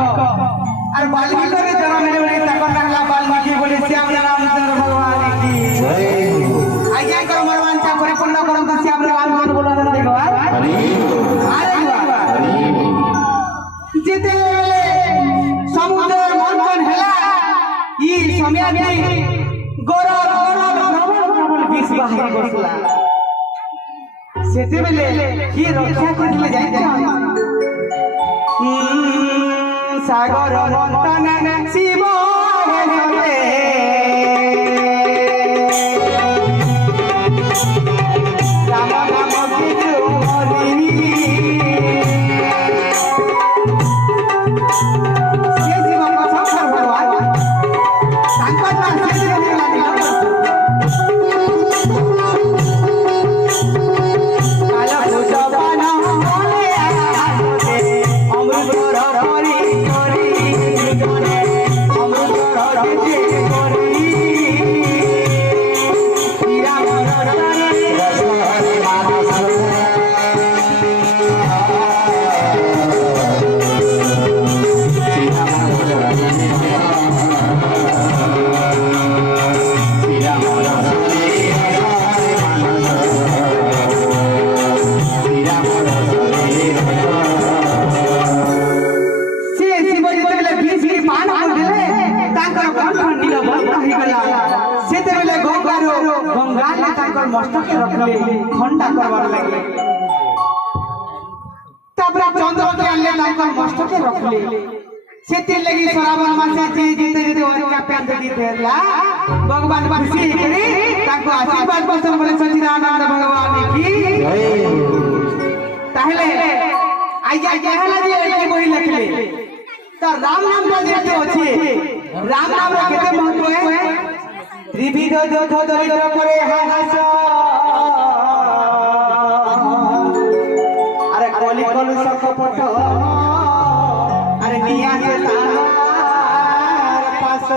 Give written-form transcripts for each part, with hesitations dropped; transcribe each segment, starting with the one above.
और बाल्मीकि रे जन्म ले तकर नाला बाल्मीकि बोले श्याम रामचंद्र भगवान की आज्ञा करो मनवांछा परिपूर्ण करो तो श्याम रामचंद्र बोला भगवान अरे जेते समुद्र मंथन हैला ई समय में गौरव प्रबल विष बाहर बसला सेते बेले की रक्षा करले जाइते सागर मंथन शिव हेले राम नाम बिजु हरि से शिव को संसार भगवान संकट ना से मस्तके रखले ठंडा करवार लगे तापर चंद्र के आले ताकर मस्तके रखले सेते लगी श्रावण मासे जे जीते जीते और का प्यार दे देला भगवान खुशी करे ताको आशीर्वाद बसन बोले सच्चिदानंद भगवान की ताहले आइया कहला जे एकी बही लिखले तो राम नाम का जेते अछि राम नाम रे केते महत्व है त्रिविध जोध दरिद्र करे हाहास अरे कली कलु सकपट अरे निया के तार पास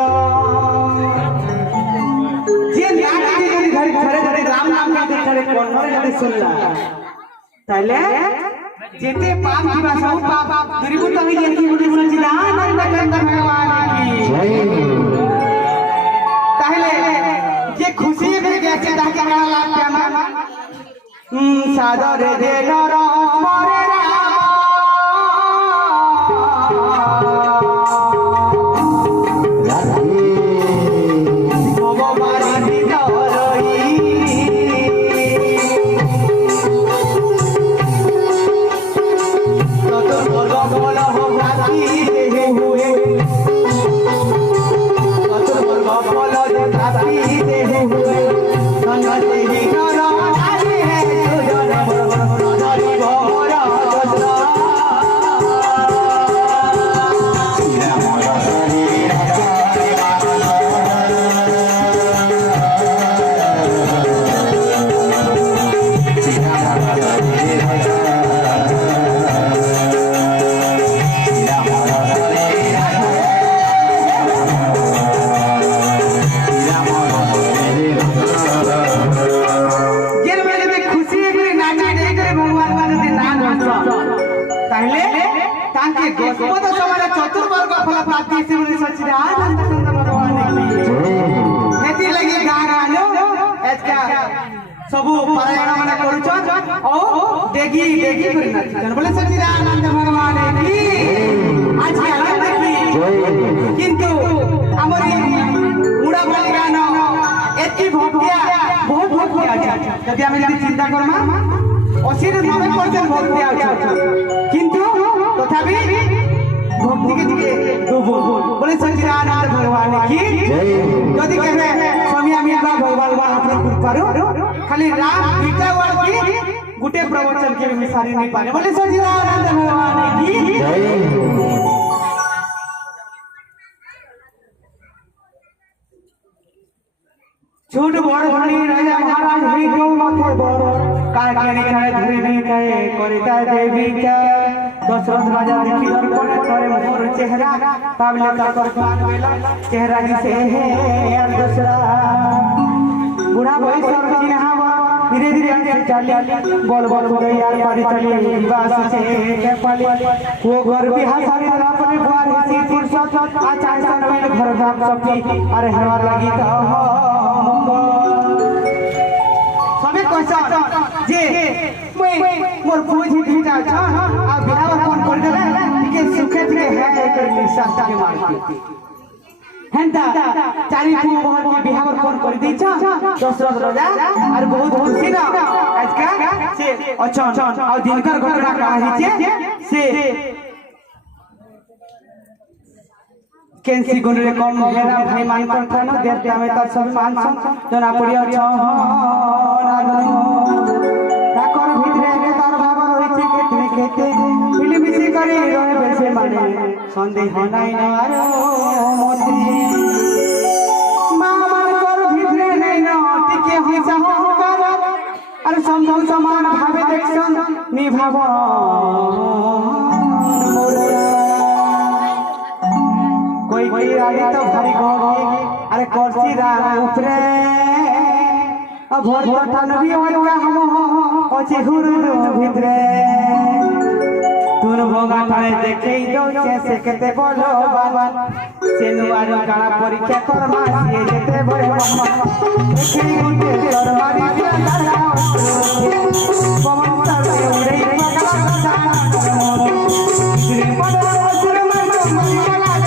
जे ध्यान दी जदी घरे घरे राम नाम का करे कोनरे जदी सुनला ताले जेते पाप जीवा सब पाप दूरीभूत होई जाई की बोले सच्चिदानंद भगवान की जय ताहले जे खुशी में गएছে তাকে আমরা লাভ কেমন সাদরে দে নরস পরে सबु पारायण माने करूछ ओ देगी देगी करना जन बोले सच्चिदानंद भगवान की आज आनंद की किंतु हमरी मुड़ा बोली गान एती भक्तिया बहुत भक्तिया जदी हम जदी चिंता करमा 80-90% भक्तिया किंतु तथापि भक्ति के दिके डूबो बोले सच्चिदानंद भगवान की जदी कहे स्वामी आमी भगवान आपन कृपारो खाली राम गीता वर्ड की गुटे प्रवचन के मिसारी नहीं पाने बोले सच्चिदानंद भगवान की जय छोट बड़ भणी राजा महाराज ही को माथे बड़ काके निखाए धरे नहीं कहे करिता देवी का दशरथ राजा देखी दर्पण करे मोर चेहरा पावले का करपान बेला चेहरा से है दूसरा बुढ़ा भाई सब चिन्हावा धीरे धीरे आसे चाली बोल बोल गई यार पारी चली बास से के पाली वो घर भी हसारी अपने बुआर सी फुर्सत आचार सन घर धाम सपी अरे हवा लगी तो सबे क्वेश्चन जे मोर पूजी धीटा छ आ बिहाव कोन कर देले के सुखे थे है एकर निशा के मार के हेंता चारी पु मोहन के बिहाव कोन कर दी छ दशरथ राजा और बहुत खुशी ना आज का से अच्छा और दिनकर घटना कहा है से केंसी गुणरे कम मेरा भाई मान कर था ना देर में तो सब मान जना पड़िया छ ठाकुर भितरे के तार बाबा होइছে खेते खेते मिलिमिशि करी रहे बेसे माने सन्देह নাই না আরো মতি মামার কর भितरे নাই না টিকে হইছা হকার আর সম্ভব সমান ভাবে দেখছন নিভাব कोई कोई आगे तो भारी गोगी अरे कोर्सी राम ऊपरे अब भोर थान भी होगा हम ओची हुरु भितरे तुन भोगा थाने देखे दो कैसे केते बोलो बाबा सेनुआर काला परीक्षा करमा सिए जेते बड़े मम्मा देखे उनके दरबारी के दादा पवन सारे उड़े पगला जाना श्री पदर असुर मन मंगला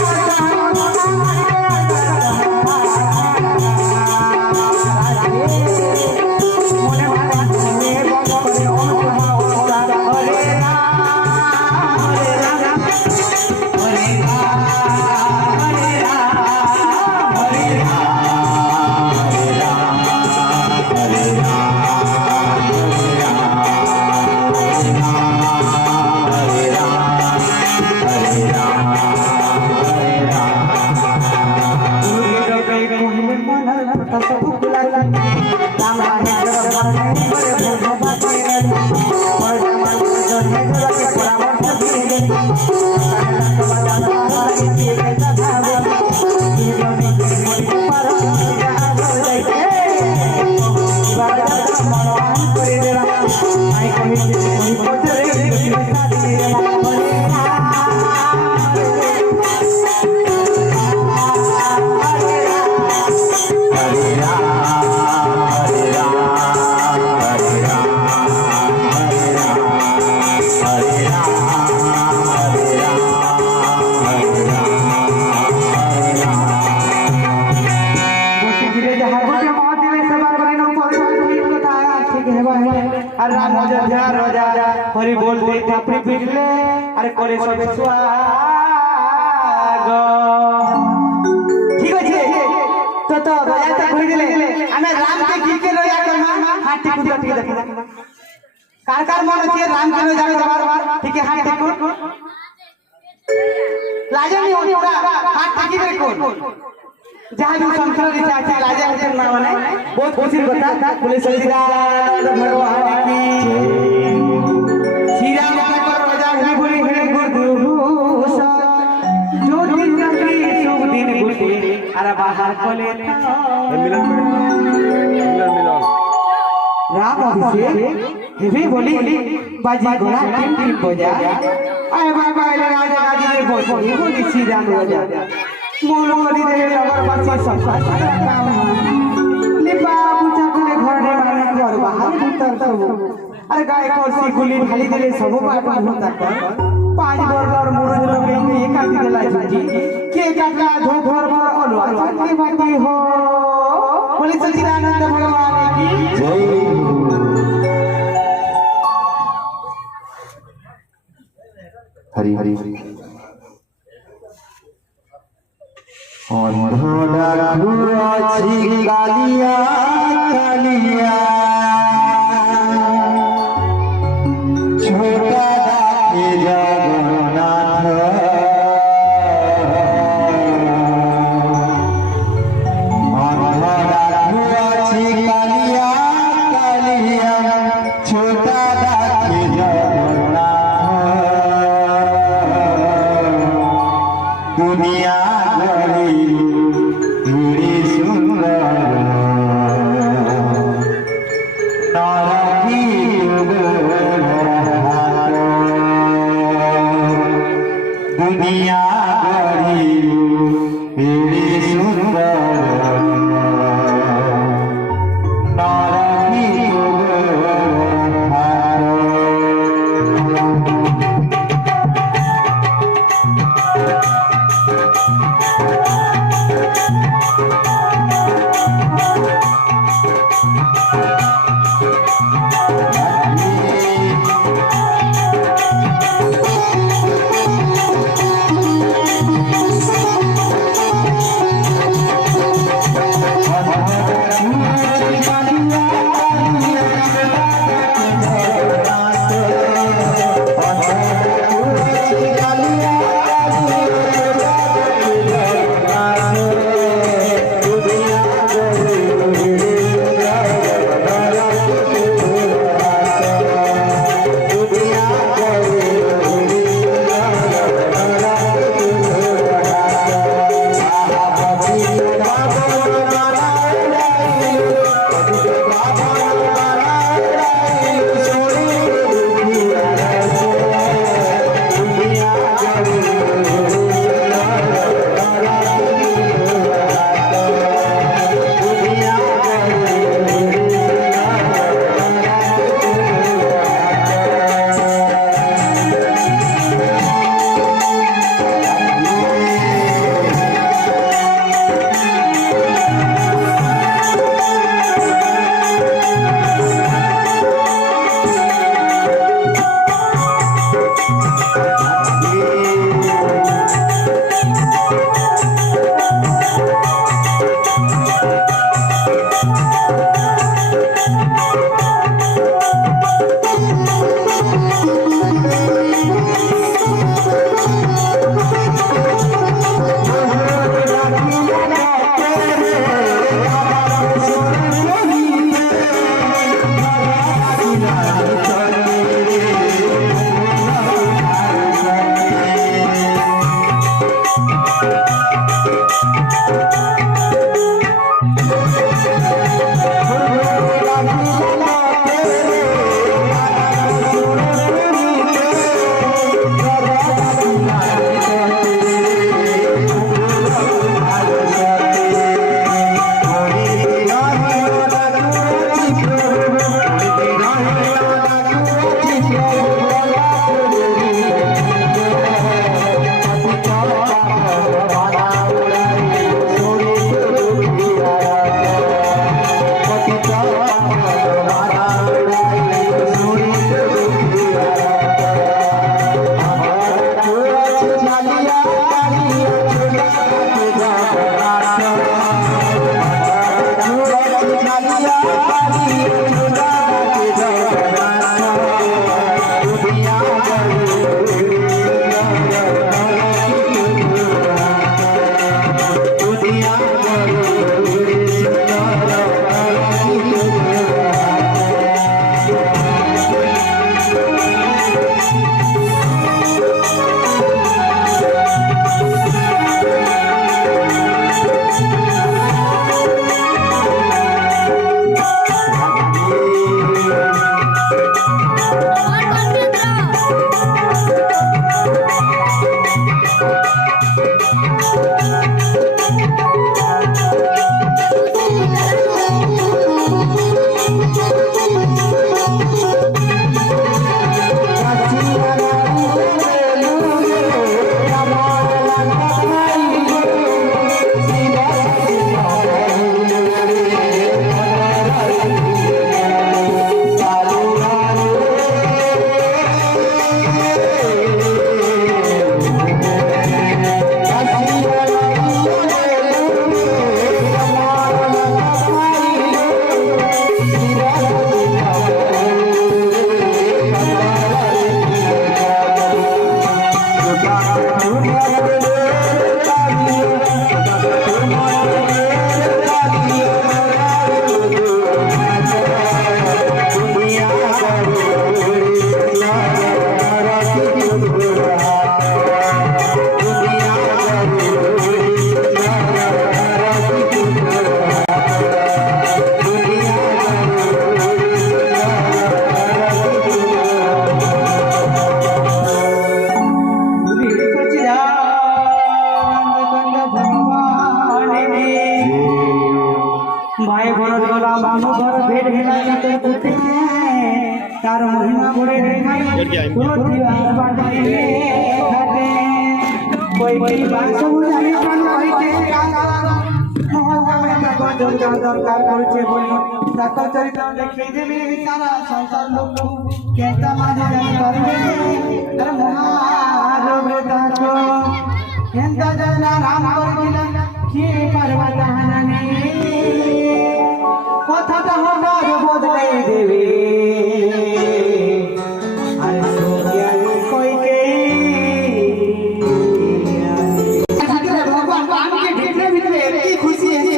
हरि बोल दे थापड़ी पिटले अरे करे सब स्वाग ठीक আছে তো তো রাজাটা ঘুরে দিলে আমি রামকে কি কে রয়া করমা হাতি কুটি ঠিক দেখি কার কার মন আছে রামকে রয়া করবার ঠিক है হাতি কুট লাজনি ওটা হাত থাকি করে কোন जहां भी संसार री चाची राजा के नाम है बहुत खुशी बता बोले सच्चिदानंद भगवान की श्री राम का राजा ही बोली है गुरु जो दिन की शुभ दिन गुटे अरे बाहर कोले मिलन राम अभिषेक हेबे बोली बाजी घोड़ा टिम बजा आए बाबा राजा गाजी ने बोली श्री राम राजा मोलो करी दे लवर पाछे सब काम लिपा पूजा करे घर रे माने घर बाहर भीतर सब अरे गाय कोसी गुली ढाली देले सब बात होता कर पांच बरबर मुरज लगे के काटी देला जी के काका धो घर पर ओलो बाकी बाकी हो बोले सच्चिदानंद भगवान की जय हरि हरि अंधोरा घुराची कालिया कालिया छोटा दाके जगन्नाथ अंधोरा घुराची कालिया कालिया छोटा दाके जगन्नाथ दुनिया सुंदर বাবু ঘর ভেট ভেলা তোর পুতে তার মহিমা বড়ে দেখাই তোর দিওয়ার বাটাইলে ঘাটে কই কই বাসু জানি প্রাণ কইতে মহল্লা তাকে জোর দরকার করছে বলি তাকে চরিত্র দেখিয়ে দেবে সারা সংসার লোক কেতা মাঝে জানি করবে আর মহারবে তাকো কেতা জানা রাম করছিল কি পারবা জাহানানি কথাটা হবার বদলাই দেবে আর সোনিয়ানি কইকে ভগবান রামকে ভিতরে ভিতরে কি খুশি আছে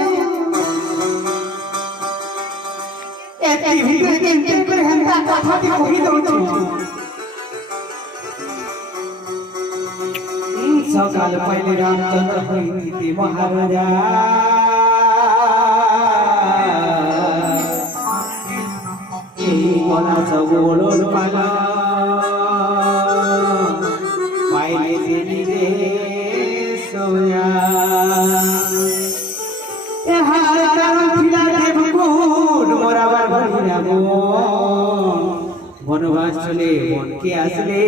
এতে ভিতরে কেন করে হেনতা কথাটি কই দউছি সকাল পাইলে রামচন্দ্র হইতে মহারাজা এই গলা সব ওলন পালা পাইলে দেবী রে সোয়া এ হারাম ছিলা দেবকুট মোরাবার ভরিয়া বনবাস চলে মনকে আসলে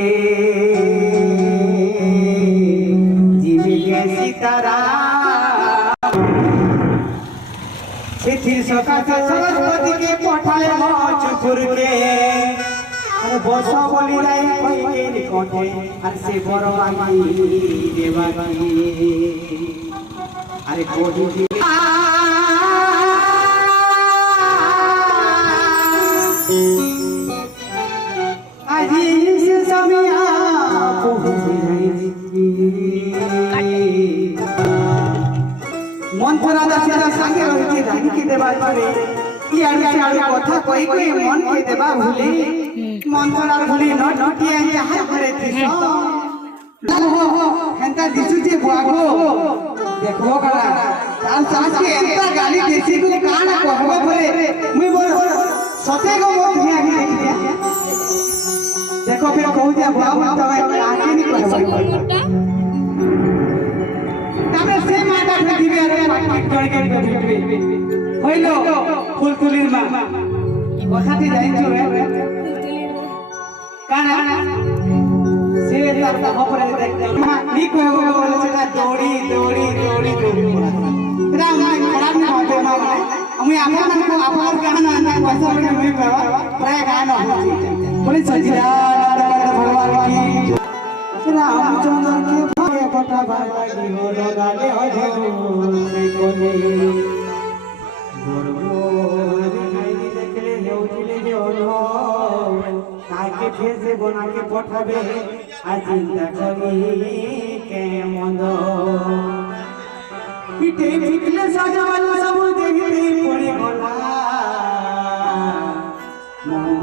সীতারাম চিঠির সকাশে সরস্বতীকে পাঠালে মচুরকে আর বস বলি যাই কইকের কঠে আর সে বড় বাকি দেবাকি আরে কোহি আজি সে সমিয়া পৌঁছে মন্থরা দাসেরা সঙ্গে রইতে রানীকে দেবার পারে ইয়ার চার কথা কই কই মনকে দেবা ভুলি মন্থরার ভুলি নটিয়া যাহা করে দিছ হেনতা দিছু যে বুয়াগো দেখো কারা তার সাথে এন্তা গালি দেছি গো কানা কহবে বলে মুই বল সতে গো মত হে আমি দেখিয়া দেখো ফির কহু যে বুয়া তবে আকে নি কহবে তবে সে মাটা দিবে আর পাটি জড়কে দিবে হইল ফুলতুলির মা কথাটি জানিছো রে কানা সে তার খবরে দেখতে নি কইব বলে সেটা দৌড়ি দৌড়ি দৌড়ি দৌড়ি এটা আমি খারাপ না হবে মা আমি আপনার আপনার গান না পয়সা বলে আমি বাবা প্রায় গান হচ্ছে বলি সজিরা ভগবান কি রামচন্দ্র কে ভাগে কথা বাড়ি হলো গালে হলো কোনে গর্ব গাইনি দেখলে হেউছিলে যে হলো তাকে ফেসে বোনাকে পাঠাবে আর চিন্তা করি কেমন পিঠে পিঠলে সাজাবালো সব দেখতে পড়ে গলা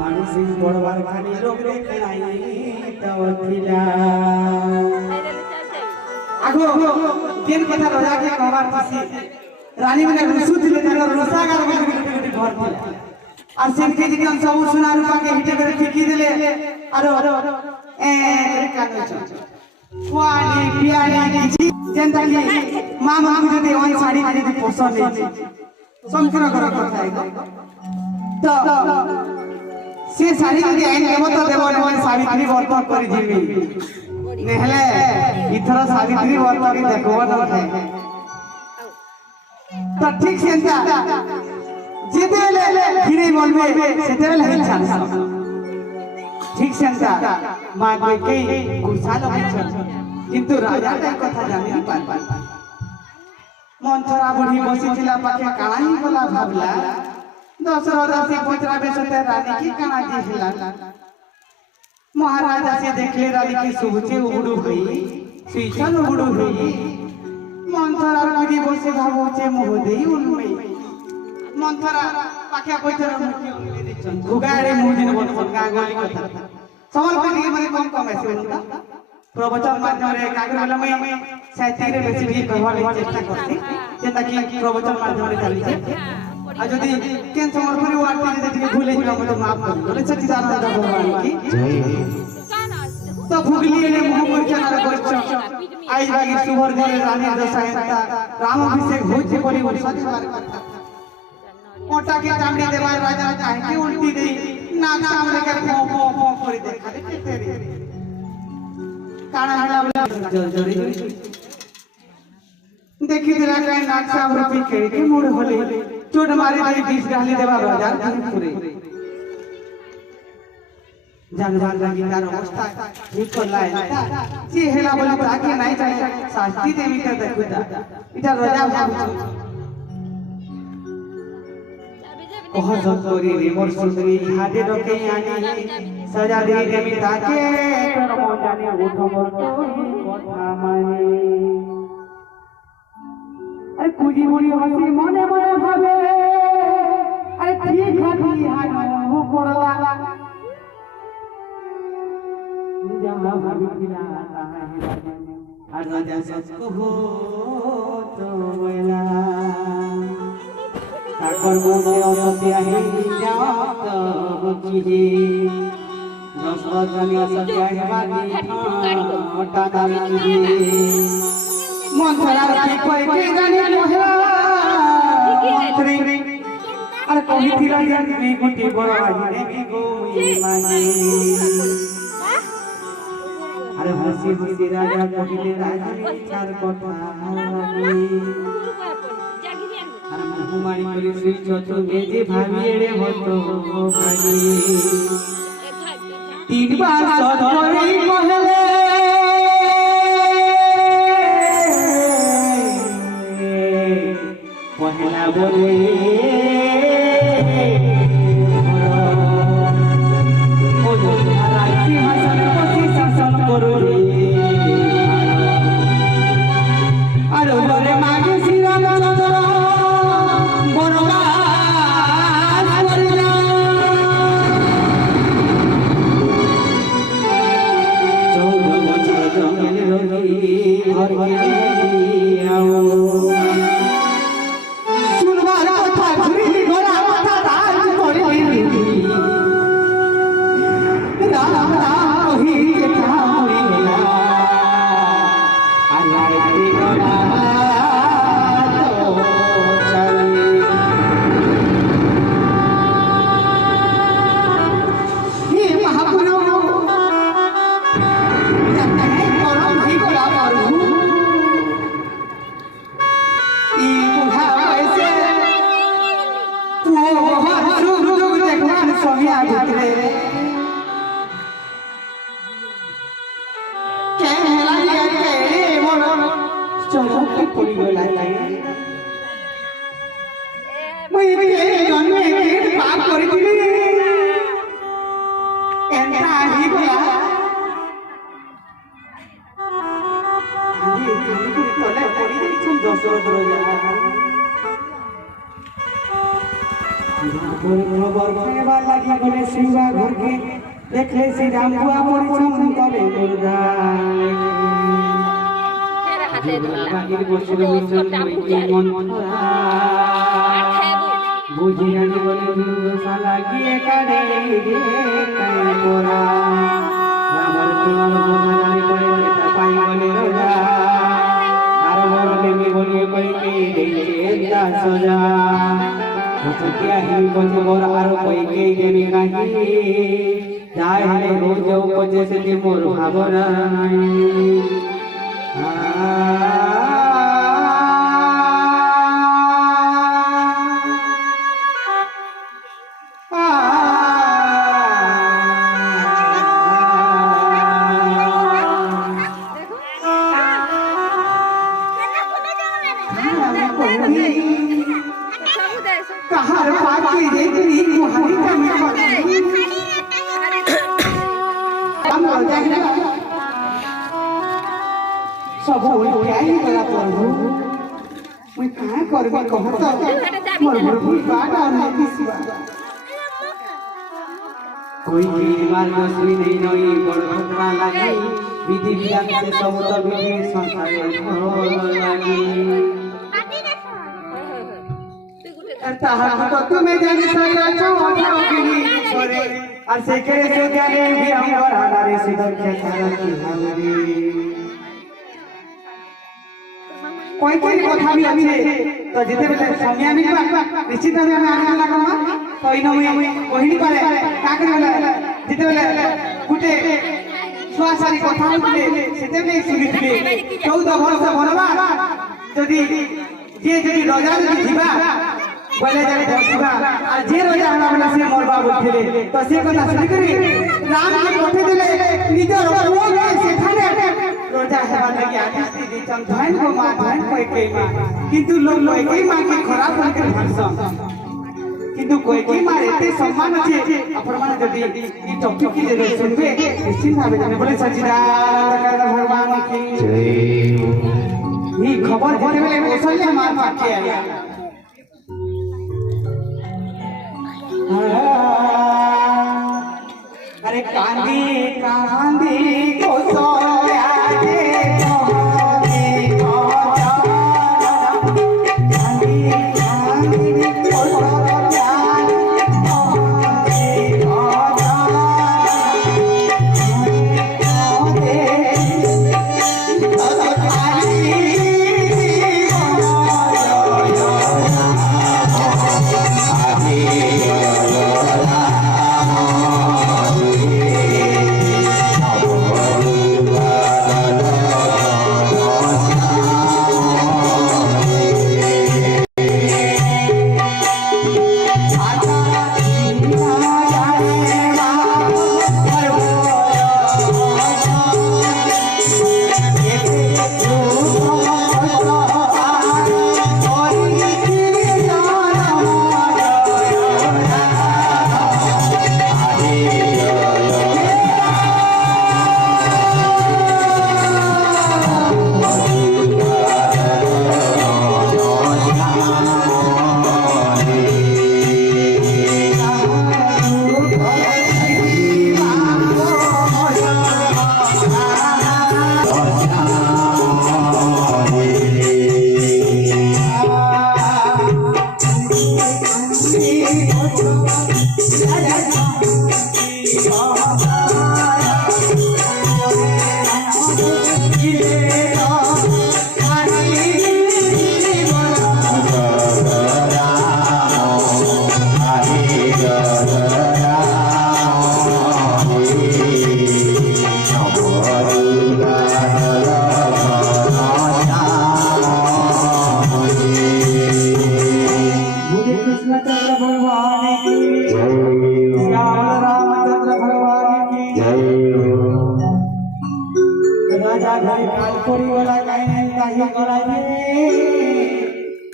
মানুষের বড়বার খালি লোক রেখে নাই তাও ছিলা আগো কেন কথা রাজাকে কবার খুশি রানী মানে রুসু দিলে তার রসাগার ঘর দিলা আর সেনকে যখন সব সোনা রূপাকে হিটে করে ঠিকি দিলে আর এ কানে ওয়ানি পিয়ানি কিছু যেনতা কি মা মা যদি ওই শাড়ি যদি পছন্দ নেই সম্পূর্ণ কথা তো সে শাড়ি যদি আইন দেব তো দেব নয় সাবিত্রী ব্রত করে দিবি নেহলে ইথর সাবিত্রী ব্রত কি দেখব না তো ঠিক সেটা যেতেলে ফিরে বলবে সেতেলে হিল ছাড়ছ ঠিক সেটা মা কইকেই গুছালো হইছে কিন্তু রাজা তার কথা জানি পারবা মন্থরা বুড়ি বসিছিলা পাখে কানাই গলা ভাবলা দশরথ আসি পচরা বেসতে রানী কি কানা দিছিলা মহারাজ আসি দেখলে রানী কি সুবুচে উবুড়ু হই সুইছন উবুড়ু হই মন্থরার বুড়ি বসে ভাবুছে মোহ দেই উলমে মন্থরা পাখে পচরা মুখে উলমে দিছন গুগাড়ে মুদিন বলছন গাগলি কথা সওয়াল করি মানে কম কম আছে বলতা প্রবচন মাধ্যমে কাগজ আমি সাহিত্যের বেশি দিয়ে কহবার চেষ্টা করছি যেটা কি প্রবচন মাধ্যমে চালিছে আর যদি কেন সমর্পণে ওয়ার্ডটি যদি ভুলে যাও আমাকে মাফ করুন বলে সচিদানন্দ ভগবান কি তো ভুগলি এনে মুখ পরিচয় আর করছ আই বাগি সুবর্ণের রানী দশায়ন্তা রাম অভিষেক হইছে বলি সচিবার কথা ওটাকে চামড়ি দেবার রাজা কাহিকে উল্টি দেই নাক সামনেকে ফো ফো ফো করে দেখা দেখে তেরে কানা হালা জড়ি দেখি দিলা কাই নাক সামনে পিকে কে মুড় হলে চোট মারি দেই বিষ গালি দেবা রাজা করে জানবার লাগি তার অবস্থা ঠিক করলাই সে হেলা বলে তাকে নাই চাই শাস্তি দেবি তা দেখুদা এটা রাজা ভাবছো কহজত করি রে মোর সুন্দরী হাতে রকে আনি সাজা দেই দেবি তাকে তোর মন জানে উঠো মোর কথা মানে আরে কুজি মুড়ি হাসি মনে মনে ভাবে আরে ঠিক হাতি হানো করলা जहाँ भाविला আর রাজা সস্ক হো তো বলা তাকর মনে অসতি আহি যাত বুঝি দশরথ জানি অসতি আহি বানি টাকা বিকি মন ছাড়া কি কই কে জানি মহিলা মন্ত্রী আর কহিছিলা যে গুটি বড় আহি রে গো মানি আরে হাসি হাসি রাজা কহিলে রাজার ইচ্ছার কথা আর হুমারি করে শ্রী চত বেজে ভাবিয়ে রে হতো ভাই তিনবার সদরে মহলে পহেলা বলে আর বলে মাগে শ্রীরাম বনবাস চৌদ বছর জঙ্গলে রহি ঘর শুনবার কথা ঘুরি ঘোড়া মাথা তার করিলি রাম রাম কহি কামড়ি গলা আল্লাহর দিগলা তো চলে হে মহাপ্রভু জানে করম দিগলা প্রভু ই বুঝা হইছে ও হর সুখ দুঃখ দেখবার সমিয়া ভিতরে চৌকি পড়ি গলা লাগে মই কে জন্মে কে পাপ করিছিলি এন্টা আহি গলা আজি তুমি তলে পড়ি দিছন দশরথ রাজা খবর পাইবার লাগি গলে শিবা ঘরকে দেখলে শ্রী রাম বুয়া পরিছন তলে দুর্গা বাগির বসলে হইছন কইকে মন বুঝি জানি বলে দুর্দশা লাগিয়ে কারে গে কারে মোরা রামর তোমার বোঝা জানি করে এটা পাই বলে রাজা আর বলে মি বলে কইকে দেইছে তা সজা হসকে আহি বলে মোর আর কইকে গেনি কাহি যায় হলে রোজ উপজে সেটি মোর ভাবনা कहार पाकी देखनी कुहारी कमी हम हो जाएगा सब क्या ही करा प्रभु मैं कहाँ करबे कहता मोर भूल बात और नहीं सिवा कोई मार मछली नहीं नई बड़ खतरा लागी विधि विधान से सब तो विधि संसार लागी তাহার তো তুমি জানি সকাছো অযোগিনী করে আর সেকে সুজানে বিহঙ্গর আনারে সিদ্ধ খেতারা কি হামরি কয়েকটি কথা বি আছে তো যেতেবেলে সময় মিলবা নিশ্চিত ভাবে আমি আলোচনা করবা তো ইনো মুই কহিনি পারে কাকে বলে যেতেবেলে গুটে ছুয়া সারি কথা হইলে সেতেবেলে শুনিଥିଲେ 14 বর্ষ বনবাস যদি যে যদি রাজা যদি ଯିବା বলে যাবে বসিবা আর যে রাজা হলা বলে সে মরবা বলছিলে তো সে কথা শুনি করি রাম কে পঠে দিলে নিজের পুওকে সেখানে রাজা হেবার লাগি আদেশ দিয়েছেন ধন গো মা ধন কই মা কিন্তু লোক কই মা কে খারাপ বলকে ভাষণ কিন্তু কই মা এতে সম্মান আছে আপনারা যদি এই টপিক কি যদি শুনবে নিশ্চিত ভাবে জানে বলে সচিদানন্দ ভগবান কি এই খবর যেতেবেলে কৌশল্য মার পাকে আয়া अरे कांदी कांदी कौशल्या जे कांदी कांदी कौशल्या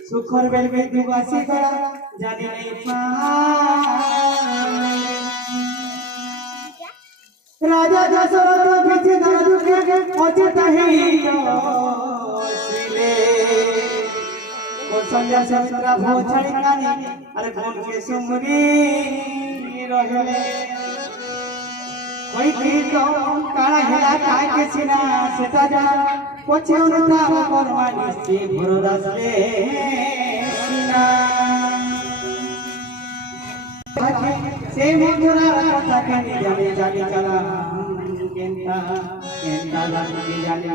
सुखर बेल में दुबासी करा जाने नहीं पा राजा दशरथ पीछे दादू के अचेत ही सिले कौशल्या समित्रा भो छड़ी कानी अरे कौन के सुमरी रहले कोई की तो काला हेला काय के सिना सेटा जा पछे उनता परवानी से भरदास ले सिना से मुजरा कथा के जाने जाने चला केंता केंता जाने जाने